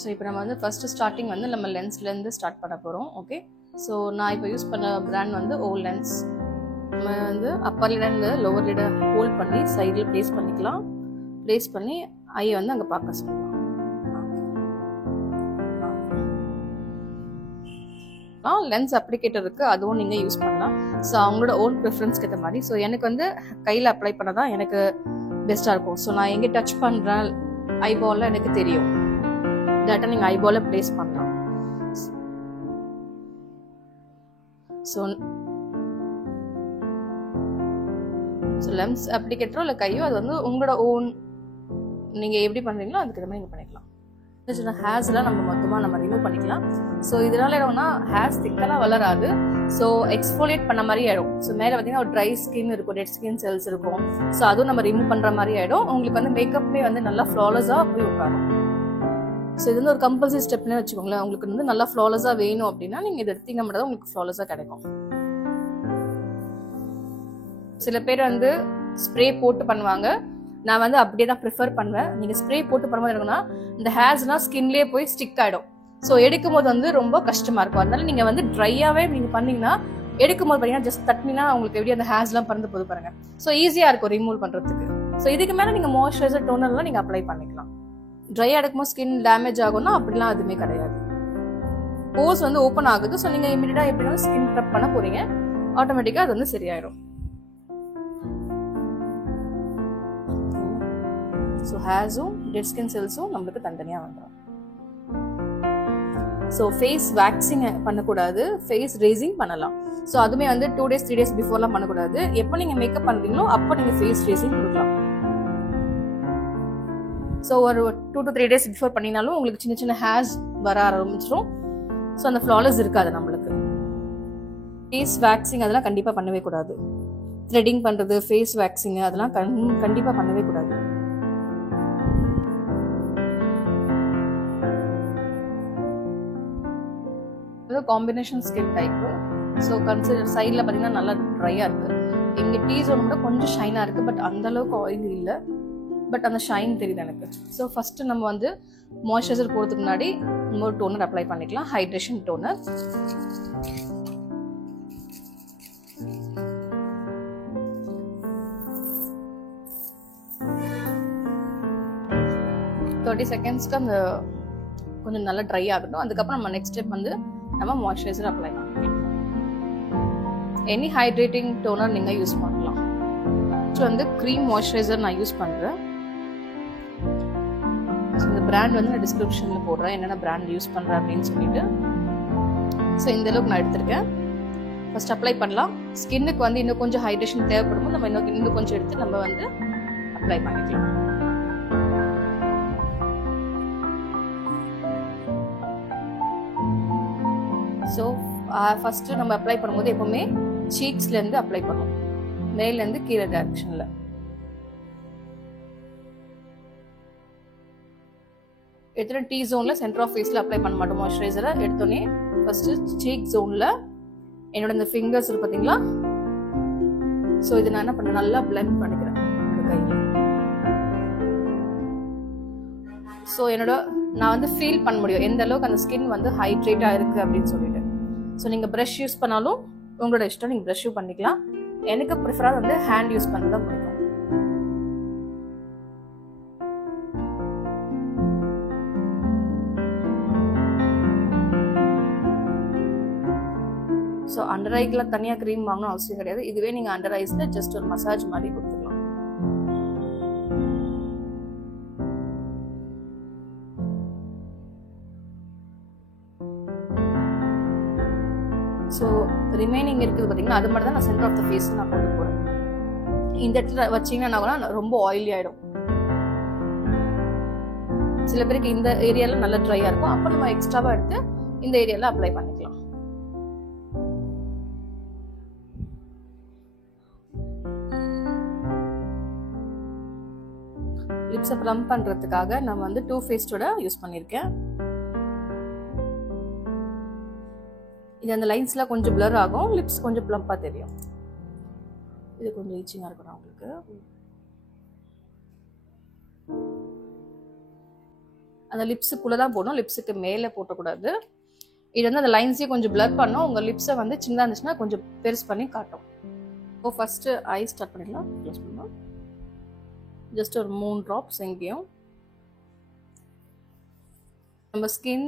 So இப்போ நம்ம வந்து ஃபஸ்ட்டு ஸ்டார்டிங் வந்து நம்ம லென்ஸ்லேருந்து ஸ்டார்ட் பண்ண போகிறோம். ஓகே, ஸோ நான் இப்போ யூஸ் பண்ண பிராண்ட் வந்து ஓ லென்ஸ். நம்ம வந்து அப்பர் லிடருந்து லோவர் லிட ஹோல்ட் பண்ணி சைடில் ப்ளேஸ் பண்ணிக்கலாம். ப்ளேஸ் பண்ணி ஐயை வந்து அங்கே பார்க்க சொல்லலாம். லென்ஸ் அப்ளிகேட்டர் இருக்குது, அதுவும் நீங்கள் யூஸ் பண்ணலாம். ஸோ அவங்களோட ஓன் ப்ரிஃபரன்ஸ்க்கு ஏற்ற மாதிரி. ஸோ எனக்கு வந்து கையில் அப்ளை பண்ண தான் எனக்கு பெஸ்ட்டாக இருக்கும். ஸோ நான் எங்கே டச் பண்ணுறேன் ஐபாலில் எனக்கு தெரியும். டேட்டா நீங்கள் ஐபாலில் ப்ளேஸ் பண்ணலாம். ஸோ லென்ஸ் அப்ளிகேட்டரோ இல்லை கையோ அது வந்து உங்களோட ஓன், நீங்கள் எப்படி பண்ணுறீங்களோ அதுக்கு ஏற்ற மாதிரி நீங்கள் பண்ணிக்கலாம். சின்ன ஹேர்ஸ்லாம் நம்ம மொத்தமாக ரிமூவ் பண்ணிக்கலாம். ஸோ இதனால என்னன்னா ஹேர்ஸ் திக்கெல்லாம் வளராது. ஸோ எக்ஸ்ஃபோலியேட் பண்ண மாதிரி ஆகிடும். ஸோ மேலே பார்த்தீங்கன்னா ஒரு ட்ரை ஸ்கின் இருக்கும், டெட் ஸ்கின் செல்ஸ் இருக்கும். ஸோ அதுவும் நம்ம ரிமூவ் பண்ணுற மாதிரி ஆகிடும். உங்களுக்கு வந்து மேக்கப்மே வந்து நல்லா ஃப்ளாலஸாக போய் உட்காரும். ஸோ இது வந்து ஒரு கம்பல்சரி ஸ்டெப்னே வச்சுக்கோங்களேன். உங்களுக்கு வந்து நல்லா ஃப்ளாலஸாக வேணும் அப்படின்னா நீங்கள் இதை எடுத்தீங்க மட்டும் தான் உங்களுக்கு ஃப்ளாலஸாக கிடைக்கும். சில பேர் வந்து ஸ்ப்ரே போட்டு பண்ணுவாங்க. நான் வந்து அப்படியே தான் ப்ரிஃபர் பண்ணுவேன். நீங்கள் ஸ்ப்ரே போட்டு பண்ணும்போது என்னன்னா இந்த ஹேர்ஸ்லாம் ஸ்கின்லேயே போய் ஸ்டிக் ஆகிடும். ஸோ எடுக்கும் போது வந்து ரொம்ப கஷ்டமாக இருக்கும். அதனால நீங்கள் வந்து ட்ரையாகவே நீங்கள் பண்ணிங்கன்னா எடுக்கும் போது பார்த்தீங்கன்னா ஜஸ்ட் தட்டினா உங்களுக்கு எப்படி அந்த ஹேர்ஸ்லாம் பறந்து போது பாருங்கள். ஸோ ஈஸியாக இருக்கும் ரிமூவ் பண்ணுறதுக்கு. ஸோ இதுக்கு மேலே நீங்கள் மாய்ஸ்சரைசர் டோனர்லாம் நீங்கள் அப்ளை பண்ணிக்கலாம். ட்ரையாக எடுக்கும்போது ஸ்கின் டேமேஜ் ஆகும்னா அப்படிலாம் எதுவுமே கிடையாது. போர்ஸ் வந்து ஓப்பன் ஆகுது. ஸோ நீங்கள் இமீடியட்டாக எப்படினாலும் ஸ்கின் ப்ரெப் பண்ண போகிறீங்க, ஆட்டோமேட்டிக்காக அது வந்து சரியாயிடும். ஸோ ஹேர்ஸும் டெட் ஸ்கின் செல்ஸும் நம்மளுக்கு தனித்தனியாக வந்துடும். ஸோ ஃபேஸ் வேக்சிங் பண்ணக்கூடாது, ஃபேஸ் ரேசிங் பண்ணலாம். ஸோ அதுவுமே வந்து 2 days 3 days பிஃபோர்லாம் பண்ணக்கூடாது. எப்போ நீங்கள் மேக்கப் பண்ணுறீங்களோ அப்போ நீங்கள் ஃபேஸ் ரேசிங் கொடுக்கலாம். ஸோ ஒரு 2 to 3 days பிஃபோர் பண்ணினாலும் உங்களுக்கு சின்ன சின்ன ஹேர்ஸ் வர ஆரம்பிச்சிடும். ஸோ அந்த ஃப்ளாலஸ் இருக்காது நம்மளுக்கு. ஃபேஸ் வேக்சிங் அதெல்லாம் கண்டிப்பாக பண்ணவே கூடாது. த்ரெட்டிங் பண்ணுறது, ஃபேஸ் வேக்சிங் அதெல்லாம் கண்டிப்பாக பண்ணவே கூடாது. Combination skin type. So consider சைடில் பார்த்தீங்கன்னா நல்லா ட்ரையாக இருக்குது. இங்கே டீ ஜோன் கூட கொஞ்சம் ஷைனாக இருக்குது, பட் அந்தளவுக்கு ஆயில் இல்லை. பட் அந்த ஷைன் தெரியுது எனக்கு. ஸோ ஃபஸ்ட்டு நம்ம வந்து மாய்ஸ்சரைசர் போடுறதுக்கு முன்னாடி இன்னொரு டோனர் அப்ளை பண்ணிக்கலாம், ஹைட்ரேஷன் டோனர். தேர்ட்டி செகண்ட்ஸ்க்கு அந்த கொஞ்சம் நல்லா ட்ரை ஆகட்டும். அதுக்கப்புறம் நம்ம நெக்ஸ்ட் ஸ்டெப் வந்து நம்ம மாய்ஸ்சரைசர் அப்ளை பண்ணலாம். எனி ஹைட்ரேட்டிங் டோனர் நீங்கள் யூஸ் பண்ணலாம். ஸோ வந்து க்ரீம் மாய்ஸ்சரைசர் நான் யூஸ் பண்ணுறேன். ஸோ இந்த பிராண்ட் வந்து நான் டிஸ்கிரிப்ஷனில் போடுறேன், என்னென்ன பிராண்ட் யூஸ் பண்ணுறேன் அப்படின்னு சொல்லிட்டு. ஸோ இந்த அளவுக்கு நான் எடுத்திருக்கேன். ஃபர்ஸ்ட் அப்ளை பண்ணலாம். ஸ்கின்னுக்கு வந்து இன்னும் கொஞ்சம் ஹைட்ரேஷன் தேவைப்படும், நம்ம இன்னும் கொஞ்சம் எடுத்து நம்ம வந்து அப்ளை பண்ணிக்கலாம். ஸோ ஃபஸ்ட்டு நம்ம அப்ளை பண்ணும்போது எப்போவுமே சீக்ஸ்லேருந்து அப்ளை பண்ணுவோம், மேலேருந்து கீழே டைரக்ஷனில். எடுத்துகிட்டு டீ ஜோனில் சென்டர் ஆஃப் ஃபேஸில் அப்ளை பண்ண மாட்டோம் மாய்ஸ்சரைசரை. எடுத்தோடனே ஃபஸ்ட்டு சீக் ஜோனில் என்னோட இந்த ஃபிங்கர்ஸ் இருக்கு பார்த்தீங்களா. ஸோ இது நான் என்ன பண்ணேன், நல்லா பிளெண்ட் பண்ணிக்கிறேன் என்னோட கையில். ஸோ நான் வந்து ஃபீல் பண்ண முடியும் எந்த அளவுக்கு அந்த ஸ்கின் வந்து ஹைட்ரேட்டாக இருக்குது அப்படின்னு சொல்லிட்டு. ஸோ நீங்கள் ப்ரஷ் யூஸ் பண்ணாலும் உங்களோட இஷ்டம், நீங்கள் ப்ரஷ் யூஸ் பண்ணிக்கலாம். எனக்கு ப்ரிஃபராக வந்து ஹேண்ட் யூஸ் பண்ணுறது தான் பிடிக்கும். ஸோ அண்டர் ஐக்கெலாம் தனியாக க்ரீம் வாங்கணும் அவசியம் கிடையாது. இதுவே நீங்கள் அண்டர் ஐஸில் ஜஸ்ட் ஒரு மசாஜ் மாதிரி கொடுத்துக்கலாம். ஸோ ரிமைனிங் இருக்குது பார்த்தீங்கன்னா, அது மட்டும் தான் நான் சென்டர் ஆஃப் த ஃபேஸ் நான் போட்டு போகிறேன். இந்த இடத்துல வச்சிங்கன்னா ரொம்ப ஆயிலி ஆகிடும். சில பேருக்கு இந்த ஏரியாவில் நல்லா ட்ரையாக இருக்கும், அப்போ நம்ம எக்ஸ்ட்ராவாக எடுத்து இந்த ஏரியாவில் அப்ளை பண்ணிக்கலாம். லிப்ஸை ப்ளம் பண்ணுறதுக்காக நான் வந்து 2 ஃபேஸ்டோட யூஸ் பண்ணியிருக்கேன். இது அந்த லைன்ஸ்லாம் கொஞ்சம் பிளர் ஆகும், லிப்ஸ் கொஞ்சம் ப்ளம்பாக தெரியும். இது கொஞ்சம் ஈச்சிங்காக இருக்கணும் உங்களுக்கு. அந்த லிப்ஸுக்குள்ளே தான் போடணும், லிப்ஸுக்கு மேலே போட்டக்கூடாது. இது வந்து அந்த லைன்ஸையும் கொஞ்சம் பிளர் பண்ணோம். உங்கள் லிப்ஸை வந்து சின்னதாக இருந்துச்சுன்னா கொஞ்சம் பெருசு பண்ணி காட்டும். ஸோ ஃபஸ்ட்டு ஐ ஸ்டார்ட் பண்ணிடலாம். க்ளோஸ் பண்ணலாம். ஜஸ்ட் ஒரு 3 ட்ராப்ஸ் எங்கேயும். நம்ம ஸ்கின்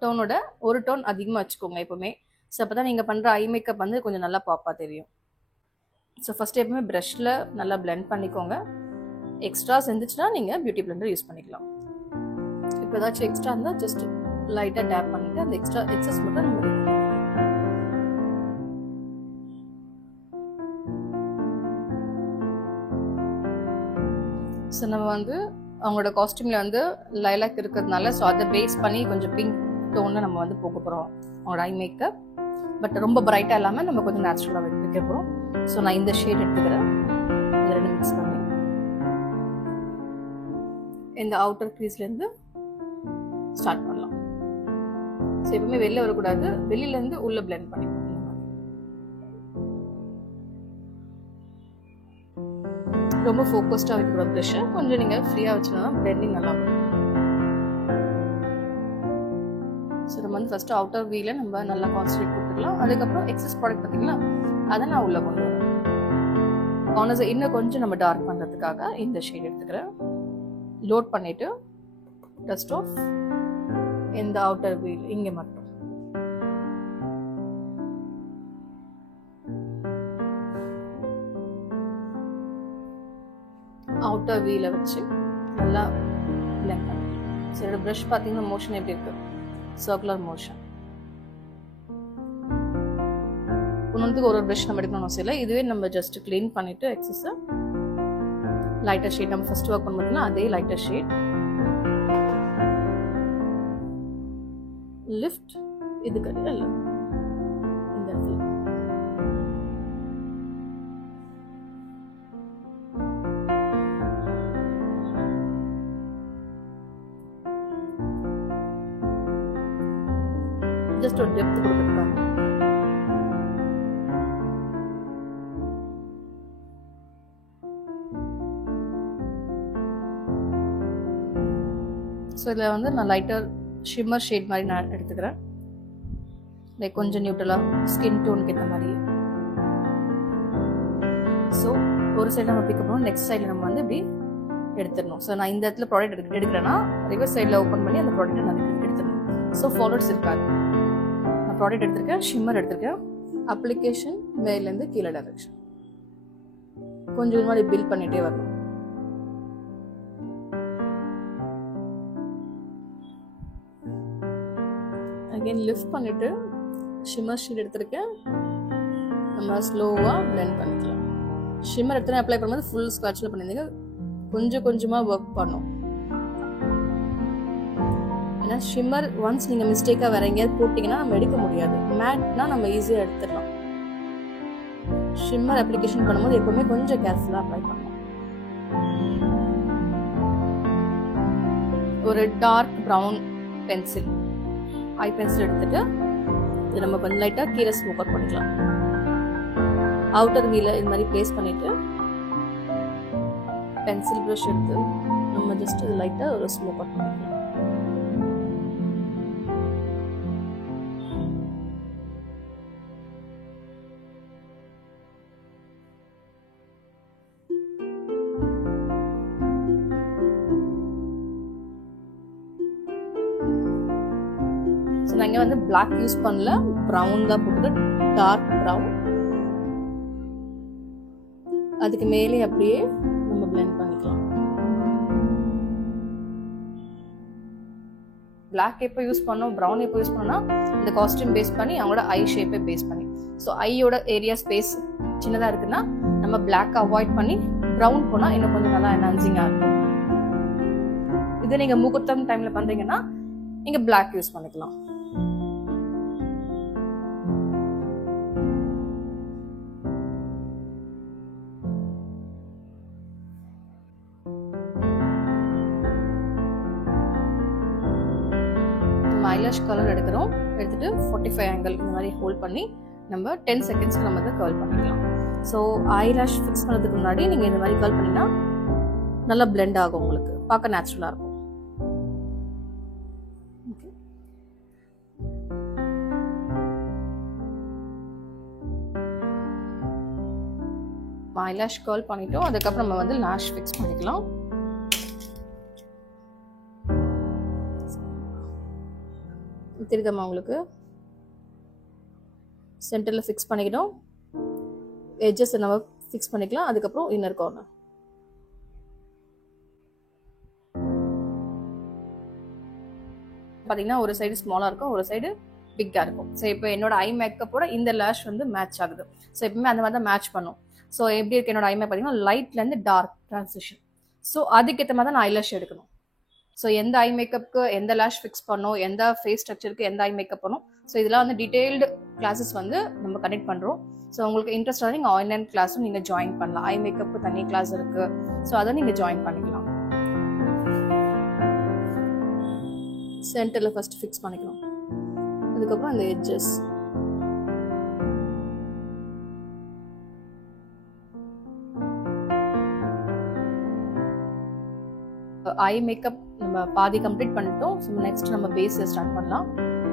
டோனோட ஒரு டோன் அதிகமாக வச்சுக்கோங்க எப்போவுமே. ஸோ அப்போ தான் நீங்கள் பண்ணுற ஐ மேக்கப் வந்து கொஞ்சம் நல்லா பாப்பாக தெரியும். ஸோ ஃபஸ்ட்டு எப்பவுமே ப்ரஷில் நல்லா பிளெண்ட் பண்ணிக்கோங்க. எக்ஸ்ட்ராஸ் இருந்துச்சுன்னா நீங்கள் பியூட்டி பிளெண்டர் யூஸ் பண்ணிக்கலாம். இப்போ ஏதாச்சும் எக்ஸ்ட்ரா இருந்தால் ஜஸ்ட் லைட்டாக டேப் பண்ணிவிட்டு அந்த எக்ஸஸ் மட்டும் நம்ம remove பண்ணிக்கலாம். ஸோ நம்ம வந்து அவங்களோட காஸ்டியூமில் வந்து லைலாக் இருக்கிறதுனால ஸோ அதை பேஸ் பண்ணி கொஞ்சம் பிங்க் டோனில் நம்ம வந்து போக போகிறோம் அவங்களோட ஐ மேக்கப். பட் ரொம்ப பிரைட்டாக இல்லாமல் நம்ம கொஞ்சம் நேச்சுரலாக வைக்க போகிறோம். ஸோ நான் இந்த ஷேட் எடுத்துக்கிறேன். இந்த 2 மிக்ஸ் பண்ணி இந்த அவுட்டர் க்ரீஸ்லேருந்து ஸ்டார்ட் பண்ணலாம். ஸோ எப்பவுமே வெளில வரக்கூடாது, வெளியிலேருந்து உள்ளே பிளெண்ட் பண்ணிக்கணும். ரொம்ப ஃபோக்கஸ்டாக வைக்கக்கூடாது ப்ரஷ்ஷை, கொஞ்சம் நீங்கள் ஃப்ரீயாக வச்சுனா தான் பிளெண்டிங் நல்லா வரும். ஸோ நம்ம வந்து ஃபஸ்ட்டு அவுட்டர் வீல நம்ம நல்லா கான்சன்ட்ரேட் கொடுத்துக்கலாம். அதுக்கப்புறம் எக்ஸஸ் ப்ராடக்ட் பார்த்தீங்களா, அதை நான் உள்ளே கொண்டு வரேன். கார்னர்ஸை இன்னும் கொஞ்சம் நம்ம டார்க் பண்ணுறதுக்காக இந்த ஷேட் எடுத்துக்கிறேன். லோட் பண்ணிவிட்டு டஸ்ட் ஆஃப் இந்த அவுட்டர் வீல் இங்கே மட்டும். அவுட்டர் வீலை வச்சு நல்லா பிளெண்ட் பண்ணிக்கலாம். சரி, ப்ரஷ் பார்த்தீங்கன்னா மோஷன் எப்படி இருக்கு, சர்க்குலர் மோஷன். ஒன்றுக்கு ஒரு ப்ரஷ் நம்ம எடுக்கணும் அவசியம் இல்லை. இதுவே நம்ம ஜஸ்ட் க்ளீன் பண்ணிட்டு எக்ஸஸை லைட்டர் ஷேட் நம்ம ஃபர்ஸ்ட் ஒர்க் பண்ணோம்னா அதே லைட்டர் ஷேட் லிஃப்ட் இது கரெக்டாக இல்லை இந்த இடத்துல. ஜஸ்ட் ஒரு டெப்த் கொடுத்துருக்காங்க. ஸோ இதில் வந்து நான் லைட்டர் ஷிம்மர் ஷேட் மாதிரி நான் எடுத்துக்கிறேன். லைக் கொஞ்சம் நியூட்ரலாக ஸ்கின் டோனுக்கு ஏற்ற மாதிரி. ஸோ ஒரு சைடு நம்ம பிக்கப் பண்ணணும், நெக்ஸ்ட் சைடில் நம்ம வந்து இப்படி எடுத்துடணும். ஸோ நான் இந்த இடத்துல ப்ராடக்ட் எடுக்கிறேன்னா ரிவர்ஸ் சைடில் ஓப்பன் பண்ணி அந்த ப்ராடக்ட்டை நான் எடுத்துடணும். ஸோ ஃபாலோட்ஸ் இருக்காது. நான் ப்ராடக்ட் எடுத்திருக்கேன், ஷிம்மர் எடுத்திருக்கேன். அப்ளிகேஷன் மேலேருந்து கீழே டைரக்ஷன் கொஞ்சம் இது மாதிரி பில்ட் பண்ணிகிட்டே வரணும். அகைன் லிஃப்ட் பண்ணிட்டு ஷிம்மர் ஷீட் எடுத்திருக்கேன். நம்ம ஸ்லோவாக பிளெண்ட் பண்ணிக்கலாம். ஷிம்மர் எடுத்து அப்ளை பண்ணும்போது ஃபுல் ஸ்க்ராட்சில் பண்ணியிருந்தீங்க, கொஞ்சம் கொஞ்சமாக ஒர்க் பண்ணும். ஏன்னா ஷிம்மர் ஒன்ஸ் நீங்கள் மிஸ்டேக்காக வேற எங்கேயாவது போட்டிங்கன்னா நம்ம எடுக்க முடியாது. மேட்னா நம்ம ஈஸியாக எடுத்துடலாம். ஷிம்மர் அப்ளிகேஷன் பண்ணும்போது எப்பவுமே கொஞ்சம் கேர்ஃபுல்லாக அப்ளை பண்ணணும். ஒரு டார்க் ப்ரௌன் பென்சில் ஐ பென்சில் எடுத்துட்டு இது நம்ம கொஞ்சம் லைட்டாக கீழே ஸ்மோக் அவுட் பண்ணிக்கலாம். அவுட்டர் வீல இது மாதிரி பிளேஸ் பண்ணிட்டு பென்சில் ப்ரஷ் எடுத்து நம்ம ஜஸ்ட் இது லைட்டாக ஒரு ஸ்மோக் அவுட் பண்ணிக்கலாம். நாங்கள் வந்து பிளாக் யூஸ் பண்ணல, ப்ரௌன் தான் போட்டு டார்க் ப்ரௌன். அதுக்கு மேலே அப்படியே நம்ம பிளெண்ட் பண்ணிக்கலாம். பிளாக் எப்போ யூஸ் பண்ணோம், ப்ரௌன் எப்போ யூஸ் பண்ணோம்னா இந்த காஸ்டியூம் பேஸ் பண்ணி அவங்களோட ஐ ஷேப்பை பேஸ் பண்ணி. ஸோ ஐயோட ஏரியா ஸ்பேஸ் சின்னதாக இருக்குன்னா நம்ம பிளாக் அவாய்ட் பண்ணி ப்ரௌன் போனால் இன்னும் கொஞ்சம் நல்லா என்ஹான்சிங்காக இருக்கும். இதை நீங்கள் முகூர்த்தம் டைமில் பண்ணுறீங்கன்னா நீங்கள் பிளாக் யூஸ் பண்ணிக்கலாம். ஐலாஷ் கலர் எடுக்கிறோம். எடுத்துட்டு 45 ஆங்கிள் இந்த மாதிரி ஹோல்ட் பண்ணி நம்ம 10 செகண்ட்ஸ்க்கு நம்ம அதை கர்ல் பண்ணிக்கலாம். ஸோ ஐலாஷ் ஃபிக்ஸ் பண்ணுறதுக்கு முன்னாடி நீங்கள் இந்த மாதிரி கர்ல் பண்ணிங்கன்னா நல்லா பிளெண்ட் ஆகும், உங்களுக்கு பார்க்க நேச்சுரலாக இருக்கும். ஐலாஷ் கர்ல் பண்ணிட்டோம். அதுக்கப்புறம் நம்ம வந்து லாஷ் ஃபிக்ஸ் பண்ணிக்கலாம். தெரியுதாம்மா உங்களுக்கு? சென்டரில் ஃபிக்ஸ் பண்ணிக்கிட்டோம். எட்ஜஸ் நம்ம ஃபிக்ஸ் பண்ணிக்கலாம். அதுக்கப்புறம் இன்னர் கார்னர். பார்த்தீங்கன்னா ஒரு சைடு ஸ்மாலாக இருக்கும், ஒரு சைடு பிக்காக இருக்கும். ஸோ இப்போ என்னோட ஐ மேக்கப்போட இந்த லேஷ் வந்து மேட்ச் ஆகுது. ஸோ எப்பவுமே அந்த மாதிரி தான் மேட்ச் பண்ணும். ஸோ எப்படி இருக்கு என்னோட ஐ மேக் பார்த்தீங்கன்னா லைட்லேருந்து டார்க் ட்ரான்சிஷன். ஸோ அதுக்கேற்ற மாதிரி தான் நான் ஐ லேஷ் எடுக்கணும். ஸோ எந்த ஐ மேக்கப்புக்கு எந்த லேஷ் ஃபிக்ஸ் பண்ணணும், எந்த ஃபேஸ் ஸ்ட்ரக்சருக்கு எந்த ஐ மேக்கப் பண்ணணும், ஸோ இதெல்லாம் வந்து டீட்டெயில்டு கிளாஸஸ் வந்து நம்ம கனெக்ட் பண்ணுறோம். ஸோ உங்களுக்கு இன்ட்ரெஸ்ட் வந்து நீங்கள் ஆன்லைன் கிளாஸும் நீங்கள் ஜாயின் பண்ணலாம். ஐ மேக்கப்புக்கு தனி கிளாஸ் இருக்குது. ஸோ அதை நீங்கள் ஜாயின் பண்ணிக்கலாம். சென்டரில் ஃபர்ஸ்ட் ஃபிக்ஸ் பண்ணிக்கலாம். அதுக்கப்புறம் அந்த எட்ஜஸ் ஐ மேக்கப் நம்ம பாதி கம்ப்ளீட் பண்ணிட்டோம். ஸோ நெக்ஸ்ட் நம்ம பேஸ் ஸ்டார்ட் பண்ணலாம்.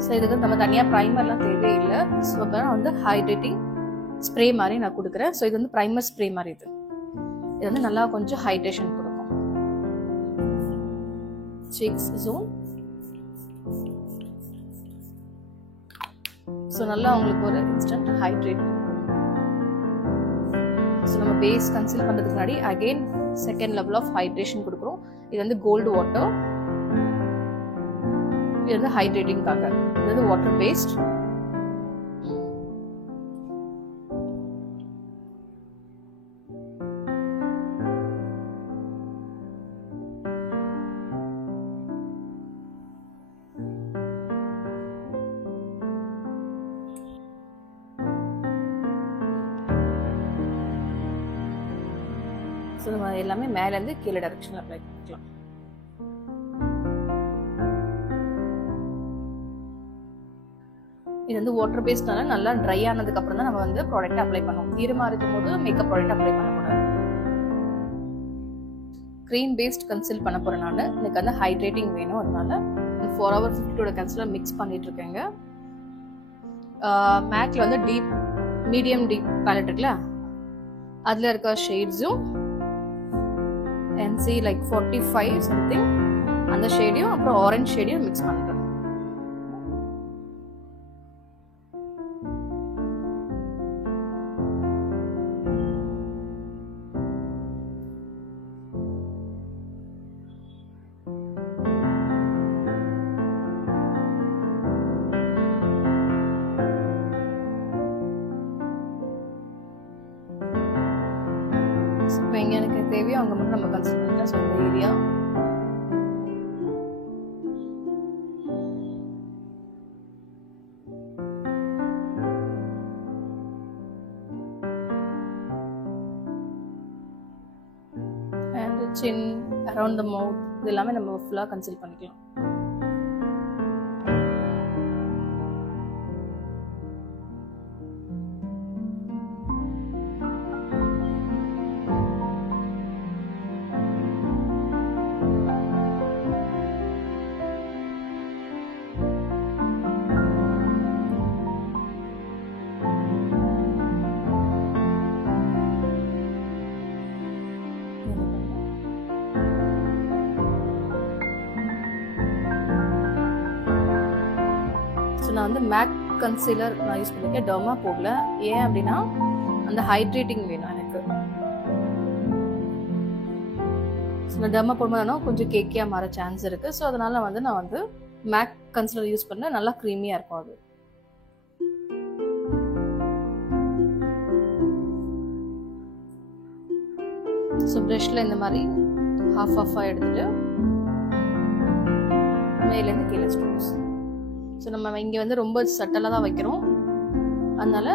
ஸோ இதுக்கு நம்ம தனியாக ப்ரைமர்லாம் தேவையில்லை. ஸோ அப்போ நான் வந்து ஹைட்ரேட்டிங் ஸ்ப்ரே மாதிரி நான் கொடுக்குறேன். ஸோ இது வந்து ப்ரைமர் ஸ்ப்ரே மாதிரி இது வந்து நல்லா கொஞ்சம் ஹைட்ரேஷன் கொடுக்கும். சீக்ஸ் ஜோன் ஸோ நல்லா உங்களுக்கு ஒரு இன்ஸ்டன்ட் ஹைட்ரேட். ஸோ நம்ம பேஸ் கன்சீல் பண்ணுறதுக்கு முன்னாடி again second level of hydration கொடுக்குறோம். இது வந்து கோல்டு வாட்டர். இது வந்து ஹைட்ரேட்டிங்காக. இது வந்து வாட்டர் பேஸ்ட். ஸோ நம்ம எல்லாமே மேலேருந்து கீழே டைரக்ஷனில் அப்ளை பண்ணிக்கலாம். இது வந்து வாட்டர் பேஸ்ட்னால நல்லா ட்ரை ஆனதுக்கு அப்புறம் தான் நம்ம வந்து ப்ராடக்ட் அப்ளை பண்ணுவோம். ஈரமா இருக்கும் போது மேக்கப் ப்ராடக்ட் அப்ளை பண்ணக்கூடாது. க்ரீம் பேஸ்ட் கன்சீல் பண்ண போறேன் நான். எனக்கு வந்து ஹைட்ரேட்டிங் வேணும். அதனால 4 hour 50 கன்சீலர் மிக்ஸ் பண்ணிட்டு இருக்கேங்க. மேக்ல வந்து டீப் மீடியம் டீப் பேலட் இருக்குல்ல, அதுல இருக்க ஷேட்ஸும் NC like 45 something அந்த ஷேடையும் அப்புறம் ஆரஞ்சு ஷேடையும் மிக்ஸ் பண்றேன். இப்போ எங்க எனக்கு தேவையோ அங்கே மட்டும் நம்ம கன்சிடர் பண்ணலாம். ஸோ இந்த area and chin around the mouth இது எல்லாமே நம்ம ஃபுல்லாக கன்சில் பண்ணிக்கலாம். ஸோ நான் வந்து மேக் கன்சீலர் நான் யூஸ் பண்ணியிருக்கேன், டர்மா போடல. ஏன் அப்படின்னா அந்த ஹைட்ரேட்டிங் வேணும் எனக்கு. ஸோ நான் டர்மா போடும்போதுனா கொஞ்சம் கேக்கியாக மாற சான்ஸ் இருக்குது. ஸோ அதனால வந்து நான் வந்து மேக் கன்சீலர் யூஸ் பண்ண நல்லா க்ரீமியாக இருக்கும் அது. ஸோ ப்ரஷ்ல இந்த மாதிரி ஹாஃபாக எடுத்துட்டு மேலேருந்து கீழே ஸ்ட்ரோக்ஸ். ஸோ நம்ம இங்கே வந்து ரொம்ப சட்டலாக தான் வைக்கிறோம், அதனால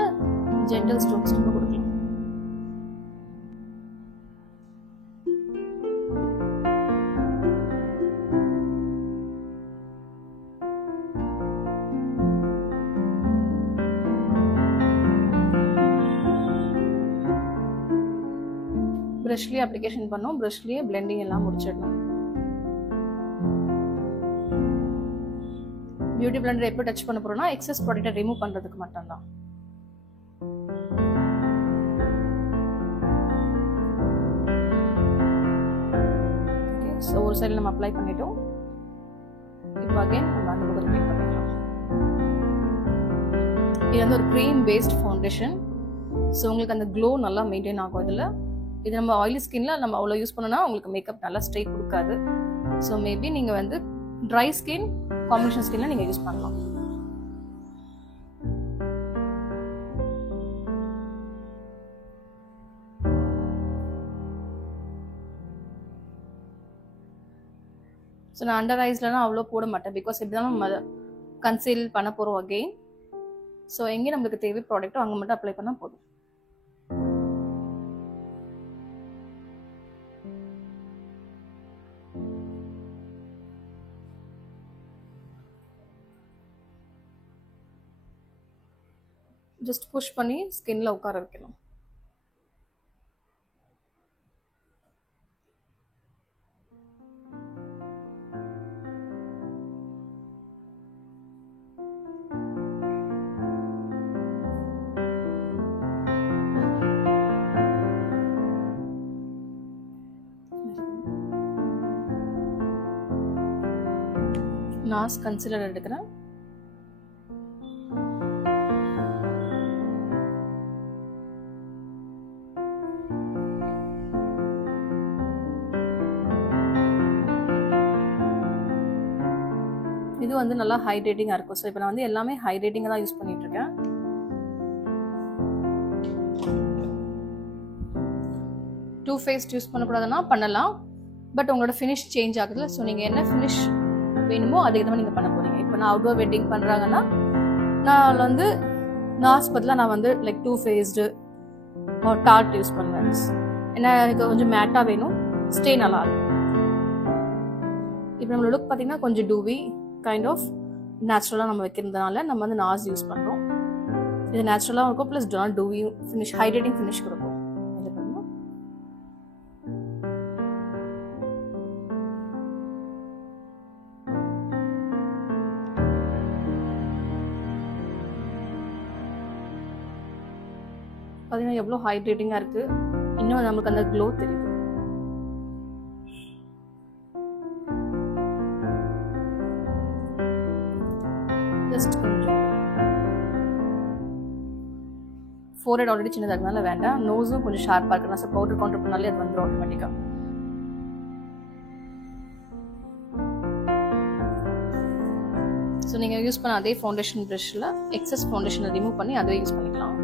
ஜென்டல் ஸ்ட்ரோக்ஸ் நம்ம கொடுக்கலாம். ப்ரஷ்லேயே அப்ளிகேஷன் பண்ணோம், ப்ரஷ்லேயே பிளெண்டிங் எல்லாம் முடிச்சிடணும். பியூட்டி பிளெண்டர் எப்போ டச் பண்ண போறோம்னா எக்ஸஸ் ப்ராடக்ட்டை ரிமூவ் பண்றதுக்கு மட்டும்தான். ஸோ ஒரு சைடில் நம்ம அப்ளை பண்ணிட்டோம். இப்போ அகைன் நம்ம அந்த பக்கம் ரிப்பீட் பண்ணிக்கலாம். இது வந்து ஒரு க்ரீம் பேஸ்ட் ஃபவுண்டேஷன். ஸோ உங்களுக்கு அந்த க்ளோ நல்லா மெயின்டைன் ஆகும். இதில் இது நம்ம ஆயிலி ஸ்கின்ல நம்ம அவ்வளோ யூஸ் பண்ணோன்னா உங்களுக்கு மேக்கப் நல்லா ஸ்ட்ரை கொடுக்காது. ஸோ மேபி நீங்கள் வந்து ட்ரை ஸ்கின், காம்பினேஷன் ஸ்கின்ல நீங்கள் யூஸ் பண்ணலாம். ஸோ நான் அண்டர் ஐஸ்லாம் அவ்வளோ போட மாட்டேன். பிகாஸ் எப்படி தான் நம்ம கன்சீல் பண்ண போகிறோம் அகெயின். ஸோ எங்கே நம்மளுக்கு தேவை ப்ராடக்ட்டோ அங்கே மட்டும் அப்ளை பண்ணால் போதும். ஜஸ்ட் புஷ் பண்ணி ஸ்கின்ல உட்கார வைக்கணும். நாஸ் கன்சிலர் எடுக்கிறேன். இது வந்து நல்லா ஹைட்ரேட்டிங்காக இருக்கும். ஸோ இப்போ நான் வந்து எல்லாமே ஹைட்ரேட்டிங்காக தான் யூஸ் பண்ணிட்டு இருக்கேன். டூ ஃபேஸ்ட் யூஸ் பண்ணக்கூடாதுன்னா பண்ணலாம். பட் உங்களோட ஃபினிஷ் சேஞ்ச் ஆகுதுல. ஸோ நீங்கள் என்ன ஃபினிஷ் வேணுமோ அதுக்கு தான் நீங்கள் பண்ண போறீங்க. இப்போ நான் அவுட்டோர் வெட்டிங் பண்ணுறாங்கன்னா நான் வந்து நாஸ் பதிலாக நான் வந்து like Too Faced Tarte use பண்ணுவேன். ஏன்னா எனக்கு கொஞ்சம் மேட்டாக வேணும், ஸ்டே நல்லா இருக்கும். இப்போ நம்மளோட லுக் பார்த்தீங்கன்னா கொஞ்சம் டூவி கைண்ட் ஆஃப் நேச்சுரலாக நம்ம வைக்கிறதுனால நம்ம வந்து நாஸ் யூஸ் பண்ணுறோம். இது நேச்சுரலாக இருக்கும், plus Dewey finish, hydrating finish கொடுக்கும். பார்த்தீங்கன்னா எவ்வளோ ஹைட்ரேட்டிங்காக இருக்குது. இன்னும் நமக்கு அந்த க்ளோ தெரியுது. ஜஸ்ட் கொஞ்சம் ஃபோர்ஹெட் ஆல்ரெடி சின்னதாக இருக்கனால வேண்டாம். நோஸும் கொஞ்சம் ஷார்ப்பாக இருக்கு. நான் பவுடர் கவுண்டர் பண்ணாலே அது வந்துடும் ஆட்டோமேட்டிக்காக. ஸோ நீங்கள் யூஸ் பண்ண அதே ஃபவுண்டேஷன் ப்ரஷில் எக்ஸஸ் ஃபவுண்டேஷனை ரிமூவ் பண்ணி அதுவே யூஸ் பண்ணிக்கலாம்.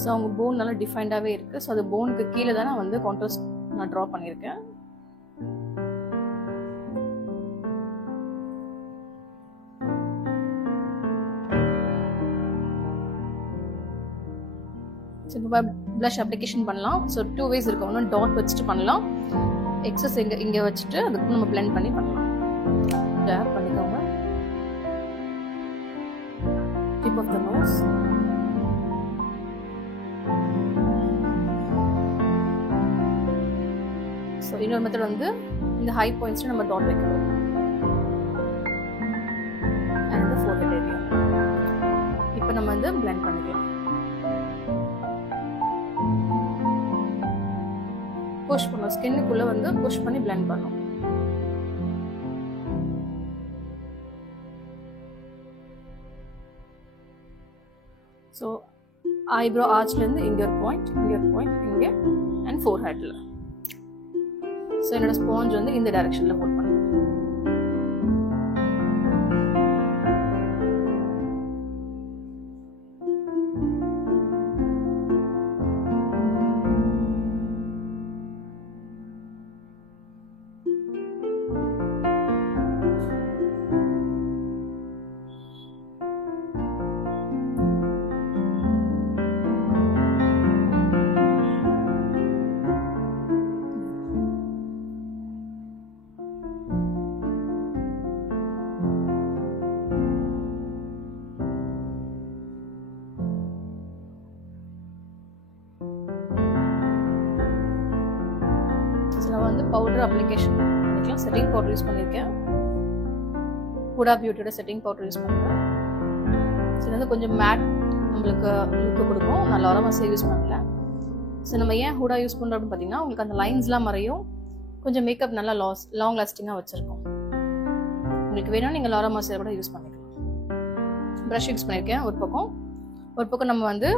ஸோ அவங்க போன் நல்லா டிஃபைண்டாகவே இருக்குது. ஸோ அது போனுக்கு கீழே தான் நான் வந்து கான்ட்ராஸ் நான் ட்ரா பண்ணியிருக்கேன். ஸோ இப்போ ப்ளஷ் அப்ளிகேஷன் பண்ணலாம். ஸோ 2 ways இருக்கு. ஒன்று டாட் வச்சுட்டு பண்ணலாம், எக்ஸஸ் இங்கே வச்சுட்டு அதுக்கு நம்ம பிளெண்ட் பண்ணி பண்ணலாம். டேப் பண்ணிக்கோங்க. Tip of the nose. So இன்னொரு மெத்தட் வந்து இந்த ஹை பாயிண்ட்ஸில் நம்ம டாட் வைக்கணும். அண்ட் இந்த ஃபோர்ஹெட் ஏரியா இப்போ நம்ம வந்து பிளெண்ட் பண்ணிக்கலாம். புஷ் பண்ணணும், ஸ்கின்னுக்குள்ளே வந்து புஷ் பண்ணி பிளெண்ட் பண்ணணும். ஸோ ஐப்ரோ ஆர்ச்லேருந்து இங்கே ஒரு பாயிண்ட், இங்கே ஒரு பாயிண்ட், இங்கே அண்ட் ஃபோர்ஹெட்டில். ஸோ என்னோட ஸ்பாஞ்ச் வந்து இந்த டைரக்ஷனில் ஹோல்ட் பண்ணுங்க. பவுடர் அப்ளிகேஷன் பண்ணிக்கலாம். செட்டிங் பவுடர் யூஸ் பண்ணியிருக்கேன். ஹூடா பியூட்டியோட செட்டிங் பவுடர் யூஸ் பண்ணுறேன். ஸோ இது வந்து கொஞ்சம் மேட் நம்மளுக்கு லுக்கு கொடுக்கும். நான் லாரா மர்சியர் யூஸ் பண்ணல. ஸோ நம்ம ஏன் ஹூடா யூஸ் பண்ணுறோம் அப்படின்னு பார்த்தீங்கன்னா, உங்களுக்கு அந்த லைன்ஸ்லாம் மறையும், கொஞ்சம் மேக்கப் நல்லா லாங் லாஸ்டிங்காக வச்சுருக்கோம். உங்களுக்கு வேணால் நீங்கள் லாரா மர்சியர் கூட யூஸ் பண்ணிக்கலாம். ப்ரஷ் யூஸ் பண்ணியிருக்கேன். ஒரு பக்கம் நம்ம வந்து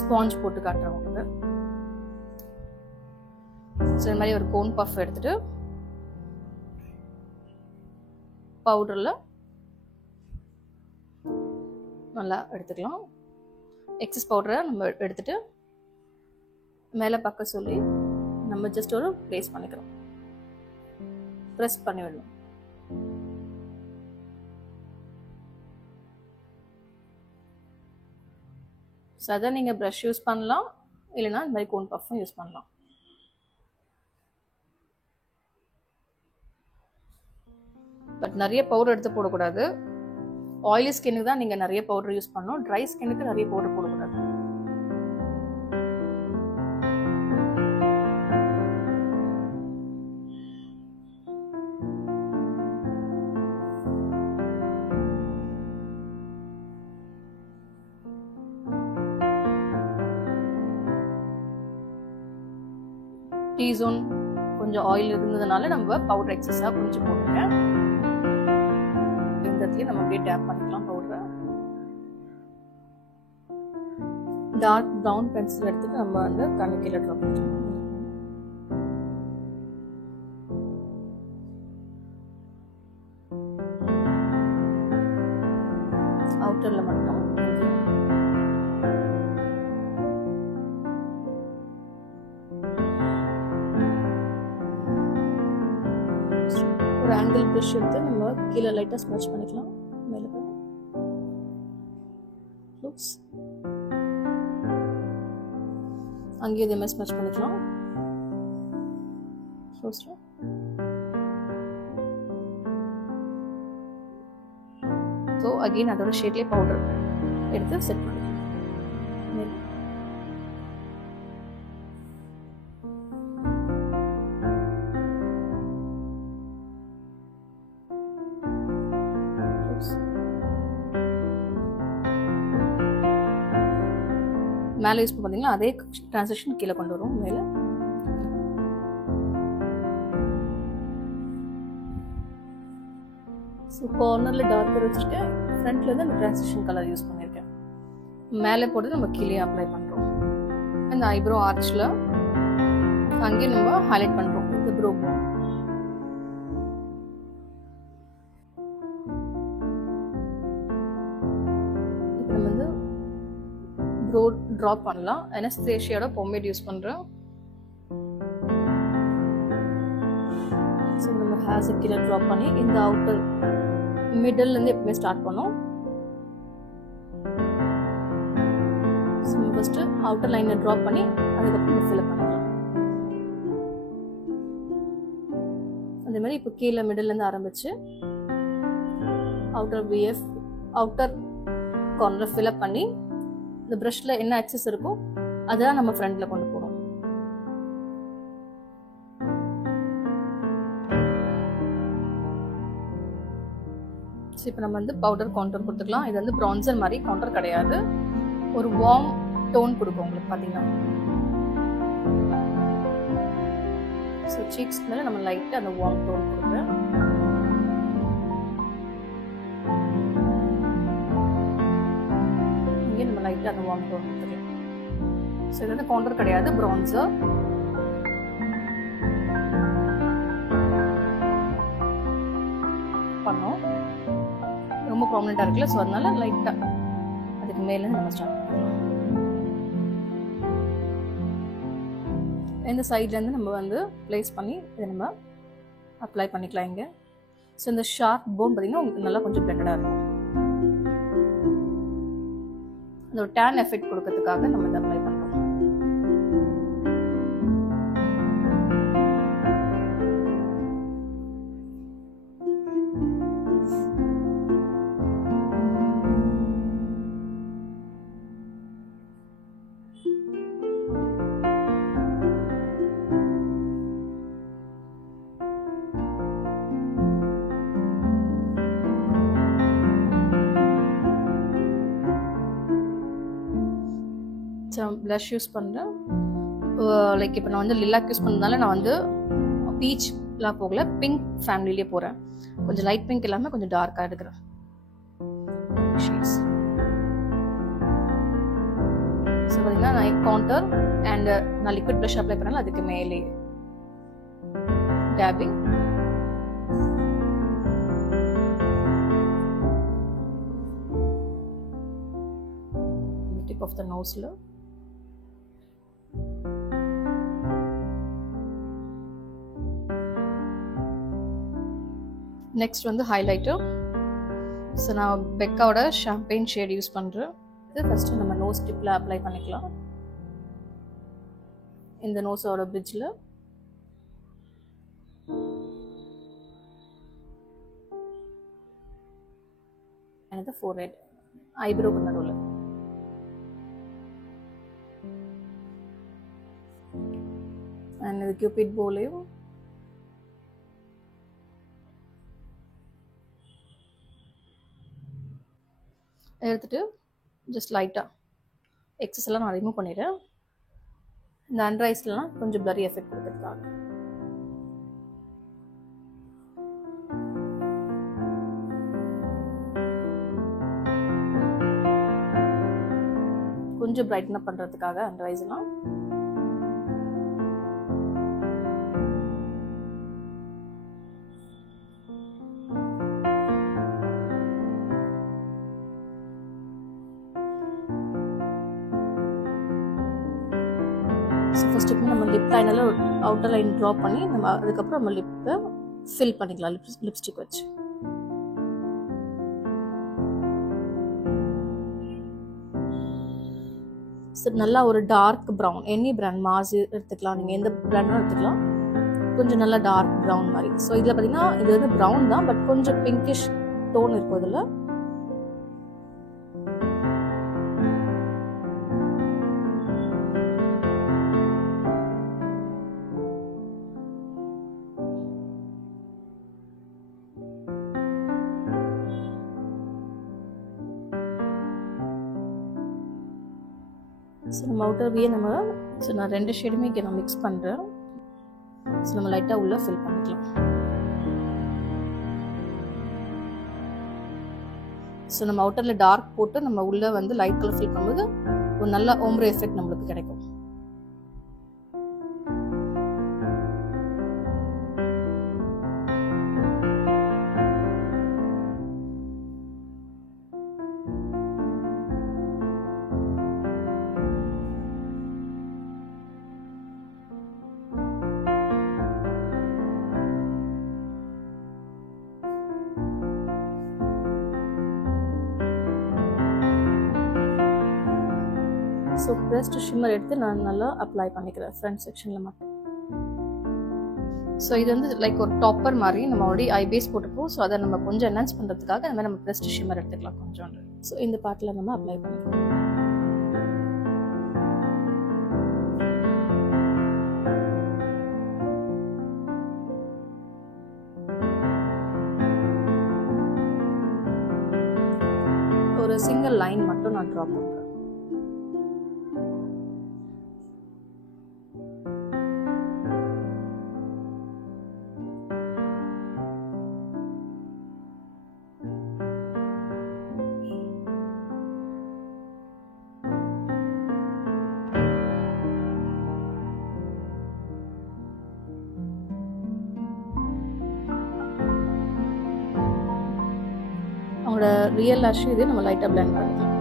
ஸ்பாஞ்ச் போட்டு காட்டுறோம் உங்களுக்கு. ஸோ இந்த மாதிரி ஒரு கோன் பஃப் எடுத்துட்டு பவுடரில் நல்லா எடுத்துக்கலாம். எக்ஸஸ் பவுடரை நம்ம எடுத்துட்டு மேலே பக்கம் சொல்லி நம்ம ஜஸ்ட் ஒரு ப்ளேஸ் பண்ணிக்கிறோம். ப்ரெஸ் பண்ணி விடணும். ஸோ அதை நீங்கள் ப்ரஷ் யூஸ் பண்ணலாம், இல்லைன்னா இந்த மாதிரி கோன் பஃப்பும் யூஸ் பண்ணலாம். பட் நிறைய பவுடர் எடுத்து போடக்கூடாது. ஆயிலி ஸ்கின்னுக்கு தான் நீங்கள் நிறைய பவுடர் யூஸ் பண்ணணும். ட்ரை ஸ்கின்னுக்கு நிறைய பவுடர் போடக்கூடாது. டீ ஜோன் கொஞ்சம் ஆயில் இருந்ததுனால நம்ம பவுடர் எக்ஸஸாக கொஞ்சம் போட்டுருக்கேன். இந்த இடத்துல நம்ம அப்படியே டேப் பண்ணிக்கலாம் பவுடரை. டார்க் ப்ரௌன் பென்சில் எடுத்துட்டு நம்ம வந்து கண்ணு கீழே ட்ராப் பண்ணிக்கலாம். அவுட்டர்ல மட்டும் ஒரு ஆங்கிள் ப்ரஷ் எடுத்து நம்ம கீழே லைட்டாக ஸ்மட்ச் பண்ணிக்கலாம். மேலே லுக்ஸ் அங்கேயே இதே மாதிரி ஸ்மட்ச் பண்ணிக்கலாம். ஸோ அகெயின் அதோட ஷேட்லேயே பவுடர் எடுத்து செட் பண்ணிக்கலாம். மேலே யூஸ் பார்த்தீங்கன்னா அதே டிரான்சிஷன் கீழே கொண்டு வரும். மேலே ஸோ கார்னரில் டார்க்கர் வச்சுருக்கேன். ஃப்ரண்ட்ல இருந்து அந்த டிரான்சிஷன் கலர் யூஸ் பண்ணியிருக்கேன். மேலே போட்டு நம்ம கீழே அப்ளை பண்ணுறோம். இந்த ஐப்ரோ ஆர்ச்சில் அங்கேயும் நம்ம ஹைலைட் பண்ணுறோம். இந்த ப்ரோ இப்போ நம்ம வந்து ப்ரோ ட்ராப் பண்ணலாம். அனஸ்தேஷியோட பொம்மேட் யூஸ் பண்ணுறோம். ஸோ நம்ம ஹேர்ஸை கீழே ட்ராப் பண்ணி இந்த அவுட்டர் மிடில்லேருந்து எப்பவுமே ஸ்டார்ட் பண்ணோம். ஸோ ஃபஸ்ட்டு அவுட்டர் லைனில் ட்ராப் பண்ணி அதுக்கப்புறம் ஃபில்அப் பண்ணிக்கலாம். அதே மாதிரி இப்போ கீழே மிடில்லேருந்து ஆரம்பிச்சு அவுட்டர் பிஎஃப் அவுட்டர் கார்னரை ஃபில்அப் பண்ணி இந்த ப்ரஷ்ல என்ன எக்ஸஸ் இருக்கோ அதான் நம்ம ஃப்ரண்ட்ல கொண்டு போகணும். இப்போ நம்ம வந்து பவுடர் கவுண்டர் கொடுத்துக்கலாம். இது வந்து பிரான்சர் மாதிரி கவுண்டர் கிடையாது. ஒரு வார்ம் டோன் கொடுக்கும் உங்களுக்கு பார்த்தீங்கன்னா. ஸோ சீக்ஸ் மேலே நம்ம லைட்டாக அந்த வார்ம் டோன் கொடுக்குறேன். இங்கே நம்ம லைட்டாக அந்த வார்ம் டோன் கொடுத்துக்கலாம். ஸோ இது வந்து கவுண்டர் கிடையாது, பிரான்சர். பண்ணோம் ரொம்ப ப்ராமினெண்ட்டாக இருக்குல்ல, ஸோ அதனால லைட்டாக அதுக்கு மேலே நம்ம ஸ்டார்ட் பண்ணலாம். இந்த சைட்லேருந்து நம்ம வந்து ப்ளேஸ் பண்ணி இதை நம்ம அப்ளை பண்ணிக்கலாம் இங்கே. ஸோ இந்த ஷார்ப் போன் பார்த்தீங்கன்னா உங்களுக்கு நல்லா கொஞ்சம் பிளெண்டடாக இருக்கும். அந்த ஒரு டேன் எஃபெக்ட் கொடுக்கறதுக்காக நம்ம இதை அப்ளை பண்ணுறோம். நான் ப்ளஷ் யூஸ் பண்ணுறேன். லைக் இப்போ நான் வந்து லிலாக் யூஸ் பண்ணதால நான் வந்து பீச்லாம் போகல, பிங்க் ஃபேமிலியே போகிறேன். கொஞ்சம் லைட் பிங்க் இல்லாமல் கொஞ்சம் டார்க்காக எடுக்கிறேன் ஷேட்ஸ். ஸோ பார்த்தீங்கன்னா நான் கான்டர் அண்ட் நான் லிக்விட் ப்ளஷ் அப்ளை பண்ணாலும் அதுக்கு மேலே டேப்பிங். டிப் ஆஃப் த நோஸ்ல நெக்ஸ்ட் வந்து ஹைலைட்டர். ஸோ நான் பெக்காவோட ஷாம்பெயின் ஷேட் யூஸ் பண்ணுறேன். இது ஃபஸ்ட்டு நம்ம நோஸ் டிப்பில் அப்ளை பண்ணிக்கலாம். இந்த நோஸோட பிரிட்ஜில் எனக்கு ஃபோர்ஹெட் ஐப்ரோக்கு நடுவில். அண்ட் இது கியூபிட் போலையும் எடுத்துட்டு ஜஸ்ட் லைட்டாக எக்ஸஸ் எல்லாம் நான் ரிமூவ் பண்ணிடுறேன். இந்த அண்டர் ஐஸ்லாம் கொஞ்சம் பிளரி எஃபெக்ட் கொடுக்கறதுக்காக. கொஞ்சம் பிரைட்டன் அப் பண்ணுறதுக்காக அண்டர் ஐஸ்லாம். ஃபர்ஸ்ட் இப்போ நம்ம லிப் லைனில் அவுட்டர் லைன் ட்ரா பண்ணி நம்ம அதுக்கப்புறம் நம்ம லிப்பை ஃபில் பண்ணிக்கலாம் லிப்ஸ்டிக் வச்சு. சரி, நல்லா ஒரு டார்க் ப்ரௌன், எனி பிராண்ட் மாஸ் எடுத்துக்கலாம், நீங்கள் எந்த பிராண்டும் எடுத்துக்கலாம். கொஞ்சம் நல்லா டார்க் ப்ரௌன் மாதிரி. ஸோ இதில் பார்த்தீங்கன்னா இது வந்து ப்ரௌன் தான், பட் கொஞ்சம் பிங்கிஷ் டோன் இருக்கும் இதில். ஸோ நம்ம அவுட்டர் வியே நம்ம நான் 2 ஷேடுமே இங்கே நான் மிக்ஸ் பண்ணுறேன். ஸோ நம்ம லைட்டாக உள்ளே ஃபில் பண்ணிக்கலாம். ஸோ நம்ம அவுட்டரில் டார்க் போட்டு நம்ம உள்ளே வந்து லைட் கலர் ஃபில் பண்ணும்போது ஒரு நல்ல ஓம்ப்ரே எஃபெக்ட் நம்மளுக்கு கிடைக்கும். ஸோ ப்ரெஸ்ட் ஷிம்மர் எடுத்து நான் நல்லா அப்ளை பண்ணிக்கிறேன் ஃப்ரண்ட் செக்ஷனில் மட்டும். ஸோ இது வந்து லைக் ஒரு டாப்பர் மாதிரி நம்ம ஆல்ரெடி ஐபேஸ் போட்டுப்போம். ஸோ அதை நம்ம கொஞ்சம் என்ஹான்ஸ் பண்ணுறதுக்காக அந்த மாதிரி நம்ம ப்ரெஸ்ட் ஷிம்மர் எடுத்துக்கலாம் கொஞ்சோண்டு. ஸோ இந்த பார்ட்டில் நம்ம அப்ளை பண்ணிக்கலாம். ஒரு சிங்கிள் லைன் மட்டும் நான் ட்ரா பண்ணுறேன். அவங்களோட ரியல் லாஷ் இது நம்ம லைட்டாக பிளெண்ட் பண்ணிக்கலாம்.